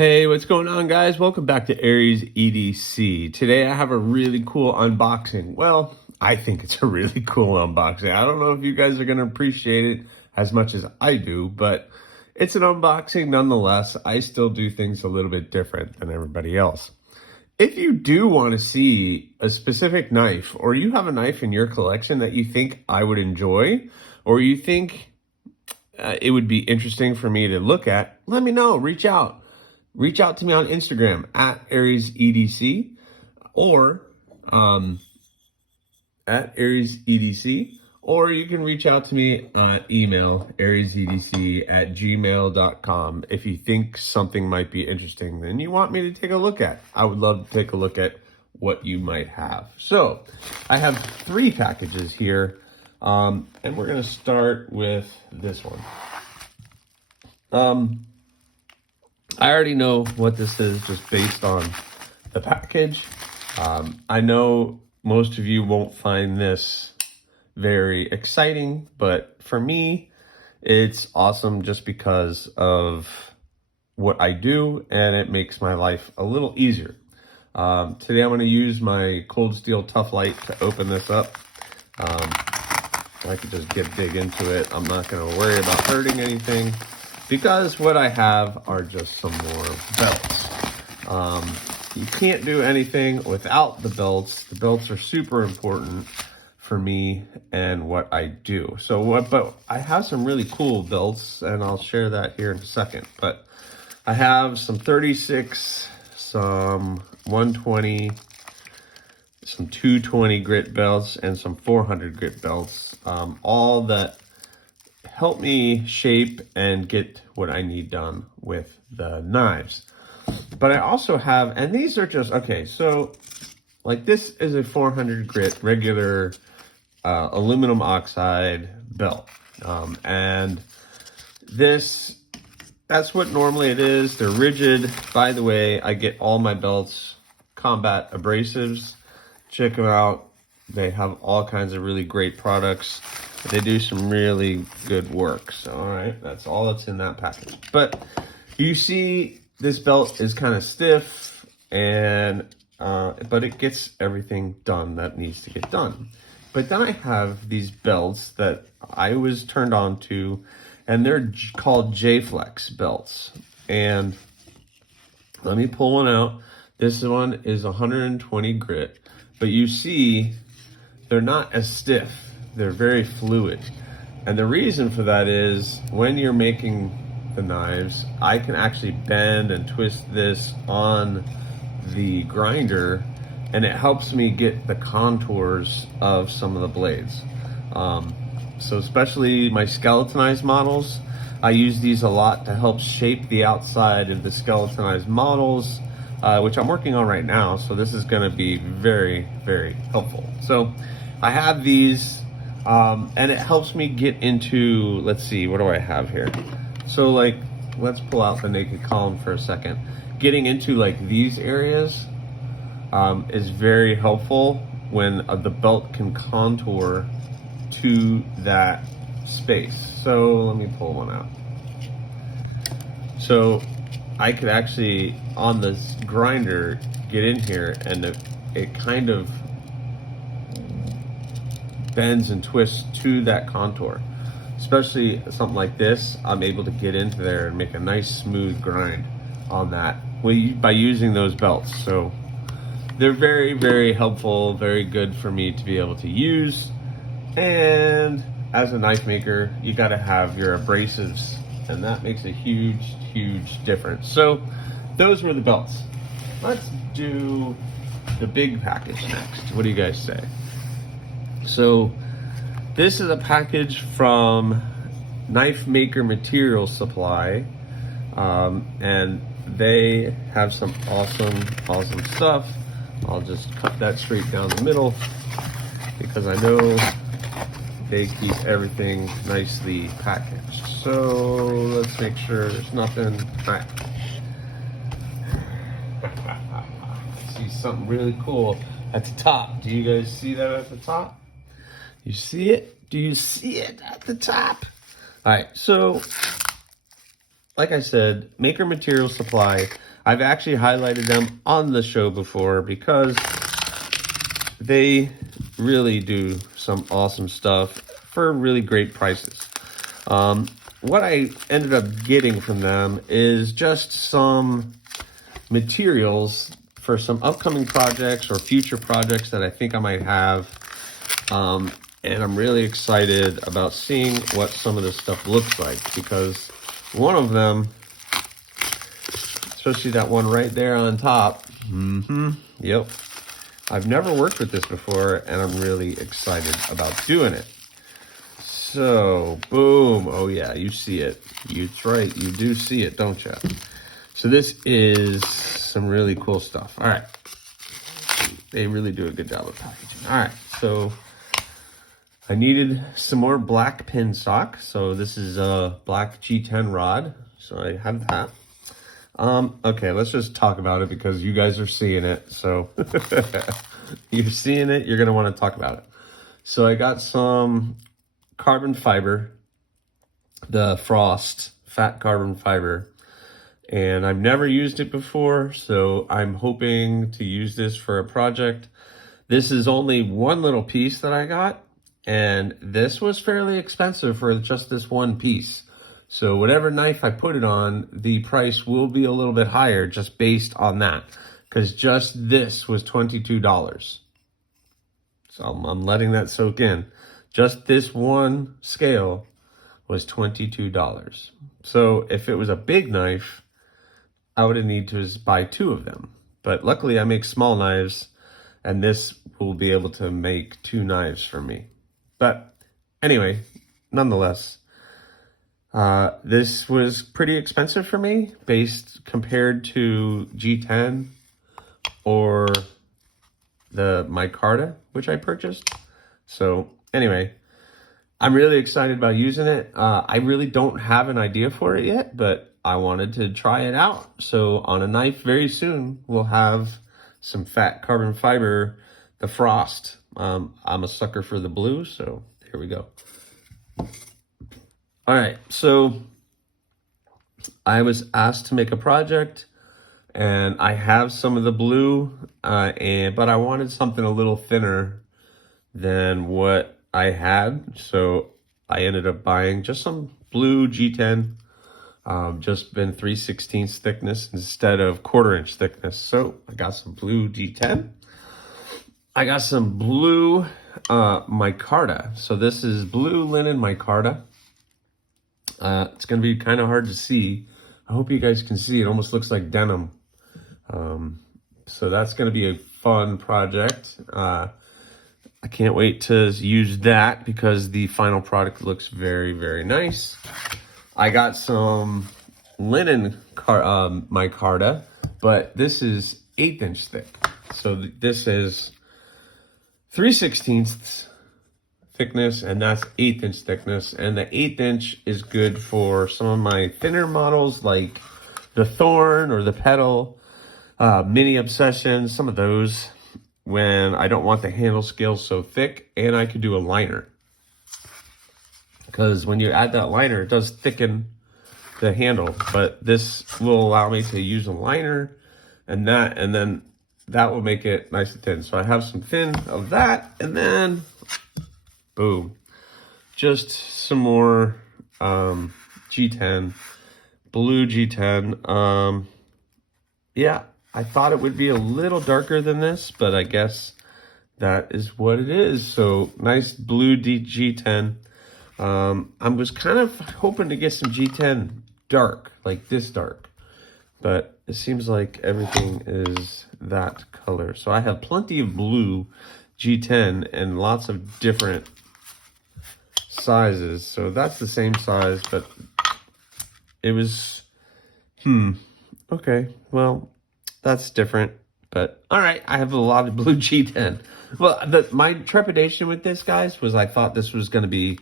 Hey, what's going on, guys? Welcome back to Aries EDC. Today I have a really cool unboxing. Well, I think it's a really cool unboxing. I don't know if you guys are going to appreciate it as much as I do, but it's an unboxing nonetheless. I still do things a little bit different than everybody else. If you do want to see a specific knife, or you have a knife in your collection that you think I would enjoy, or you think it would be interesting for me to look at, let me know. Reach out. Reach out to me on Instagram at AriesEDC or at AriesEDC, or you can reach out to me on email, ariesedc@gmail.com, if you think something might be interesting and you want me to take a look at. I would love to take a look at what you might have. So I have 3 packages here, and we're going to start with this one. I already know what this is just based on the package. I know most of you won't find this very exciting, but for me, it's awesome just because of what I do, and it makes my life a little easier. Today I'm going to use my Cold Steel Tough Light to open this up. I could just dig into it. I'm not going to worry about hurting anything, because what I have are just some more belts. You can't do anything without the belts. The belts are super important for me and what I do. But I have some really cool belts, and I'll share that here in a second. But I have some 36, some 120, some 220 grit belts, and some 400 grit belts, all that help me shape and get what I need done with the knives. But I also have, and these are just, okay, so like this is a 400 grit regular aluminum oxide belt. And that's what normally it is. They're rigid. By the way, I get all my belts Combat Abrasives. Check them out. They have all kinds of really great products. They do some really good work. So, all right, that's all that's in that package. But you see this belt is kind of stiff, and but it gets everything done that needs to get done. But then I have these belts that I was turned on to, and they're called J-Flex belts. And let me pull one out. This one is 120 grit, but you see they're not as stiff. They're very fluid. And the reason for that is when you're making the knives, I can actually bend and twist this on the grinder, and it helps me get the contours of some of the blades. So especially my skeletonized models, I use these a lot to help shape the outside of the skeletonized models, which I'm working on right now. So this is gonna be very, very helpful. So I have these, and it helps me get into, let's see, what do I have here? So like, let's pull out the naked column for a second. Getting into like these areas is very helpful when the belt can contour to that space. So let me pull one out. So I could actually, on this grinder, get in here, and it kind of bends and twists to that contour. Especially something like this, I'm able to get into there and make a nice smooth grind on that by using those belts. So they're very, very helpful, very good for me to be able to use. And as a knife maker, you got to have your abrasives, and that makes a huge, huge difference. So those were the belts. Let's do the big package next. What do you guys say? So this is a package from Knife Maker Material Supply, and they have some awesome stuff. I'll just cut that straight down the middle because I know they keep everything nicely packaged. So let's make sure there's nothing. All right. I see something really cool at the top. Do you guys see that at the top? You see it? Do you see it at the top? All right, so like I said, Maker Material Supply. I've actually highlighted them on the show before because they really do some awesome stuff for really great prices. What I ended up getting from them is just some materials for some upcoming projects or future projects that I think I might have. And I'm really excited about seeing what some of this stuff looks like, because one of them, especially that one right there on top, yep, I've never worked with this before, and I'm really excited about doing it. So, boom, oh yeah, you see it. That's right, you do see it, don't you? So this is some really cool stuff. All right, they really do a good job of packaging. All right, so I needed some more black pin stock. So this is a black G10 rod. So I have that. Okay, let's just talk about it because you guys are seeing it. So you're seeing it, you're gonna wanna talk about it. So I got some carbon fiber, the Frost fat carbon fiber, and I've never used it before. So I'm hoping to use this for a project. This is only one little piece that I got. And this was fairly expensive for just this one piece. So whatever knife I put it on, the price will be a little bit higher just based on that. Because just this was $22. So I'm letting that soak in. Just this one scale was $22. So if it was a big knife, I would have needed to buy 2 of them. But luckily I make small knives, and this will be able to make 2 knives for me. But anyway, nonetheless, this was pretty expensive for me based compared to G10 or the micarta, which I purchased. So anyway, I'm really excited about using it. I really don't have an idea for it yet, but I wanted to try it out. So on a knife very soon, we'll have some fat carbon fiber, the Frost. I'm a sucker for the blue, so here we go. All right, so I was asked to make a project, and I have some of the blue, but I wanted something a little thinner than what I had, so I ended up buying just some blue G10, just been 3/16 thickness instead of 1/4 inch thickness. So I got some blue G10. I got some blue micarta. So this is blue linen micarta. It's going to be kind of hard to see. I hope you guys can see. It almost looks like denim. So that's going to be a fun project. I can't wait to use that because the final product looks very, very nice. I got some linen micarta, but this is 1/8 inch thick. So this is 3/16 thickness, and that's 1/8 inch thickness. And the 1/8 inch is good for some of my thinner models like the Thorn or the Petal, Mini Obsession, some of those when I don't want the handle scales so thick, and I could do a liner. Because when you add that liner, it does thicken the handle, but this will allow me to use a liner and then that will make it nice and thin. So I have some thin of that, and then boom, just some more G10, blue G10. Yeah, I thought it would be a little darker than this, but I guess that is what it is. So nice blue G10. I was kind of hoping to get some G10 dark, like this dark, but it seems like everything is that color. So I have plenty of blue G10 and lots of different sizes. So that's the same size, but it was, okay, well, that's different. But all right, I have a lot of blue G10. Well, my trepidation with this, guys, was I thought this was going to be,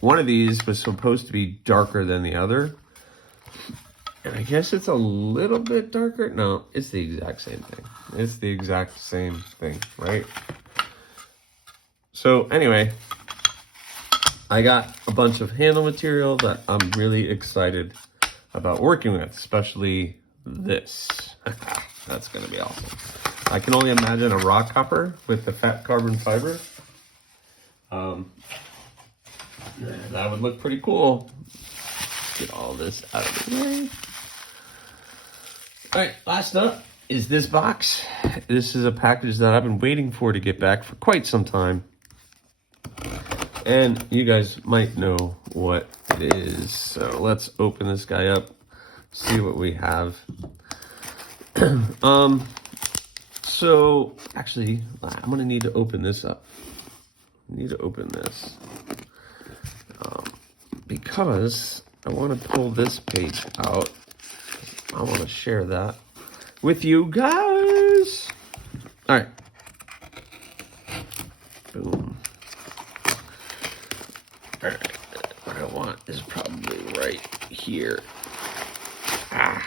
one of these was supposed to be darker than the other. And I guess it's a little bit darker. No, it's the exact same thing. It's the exact same thing, right? So anyway, I got a bunch of handle material that I'm really excited about working with, especially this. That's going to be awesome. I can only imagine a rock copper with the fat carbon fiber. That would look pretty cool. Get all this out of the way. All right, last up is this box. This is a package that I've been waiting for to get back for quite some time. And you guys might know what it is. So let's open this guy up, see what we have. So actually, I'm gonna need to open this up. I need to open this because I want to pull this page out. I want to share that with you guys. All right. Boom. All right. What I want is probably right here. Yeah,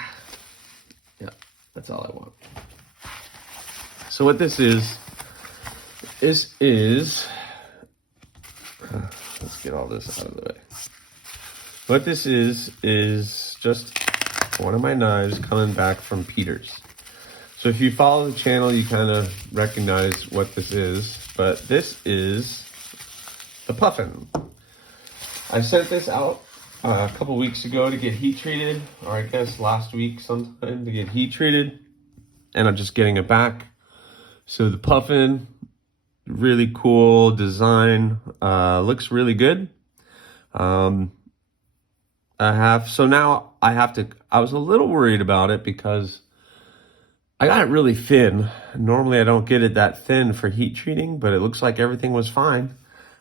that's all I want. So what this is, let's get all this out of the way. What this is just one of my knives coming back from Peter's. So if you follow the channel, you kind of recognize what this is, but this is the Puffin. I sent this out a couple weeks ago to get heat treated, or I guess last week sometime to get heat treated, and I'm just getting it back. So the Puffin, really cool design, looks really good. I was a little worried about it because I got it really thin. Normally I don't get it that thin for heat treating, but it looks like everything was fine.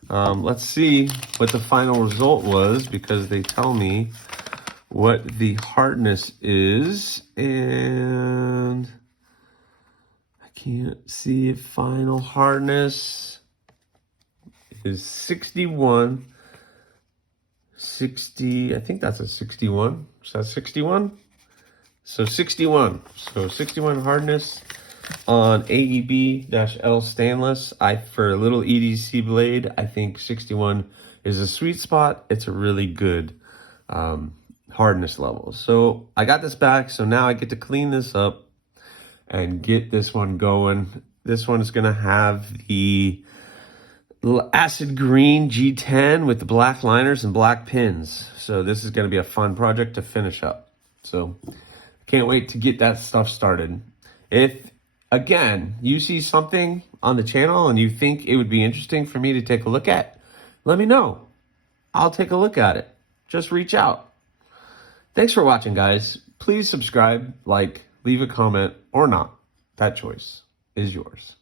Let's see what the final result was, because they tell me what the hardness is, and I can't see it. Final hardness is 61. 60, I think that's a 61. Is that 61? So 61. So 61 hardness on AEB-L stainless. For a little EDC blade, I think 61 is a sweet spot. It's a really good hardness level. So I got this back, so now I get to clean this up and get this one going. This one is gonna have the little acid green G10 with the black liners and black pins. So this is gonna be a fun project to finish up. So can't wait to get that stuff started. If, again, you see something on the channel and you think it would be interesting for me to take a look at, let me know. I'll take a look at it. Just reach out. Thanks for watching, guys. Please subscribe, like, leave a comment, or not. That choice is yours.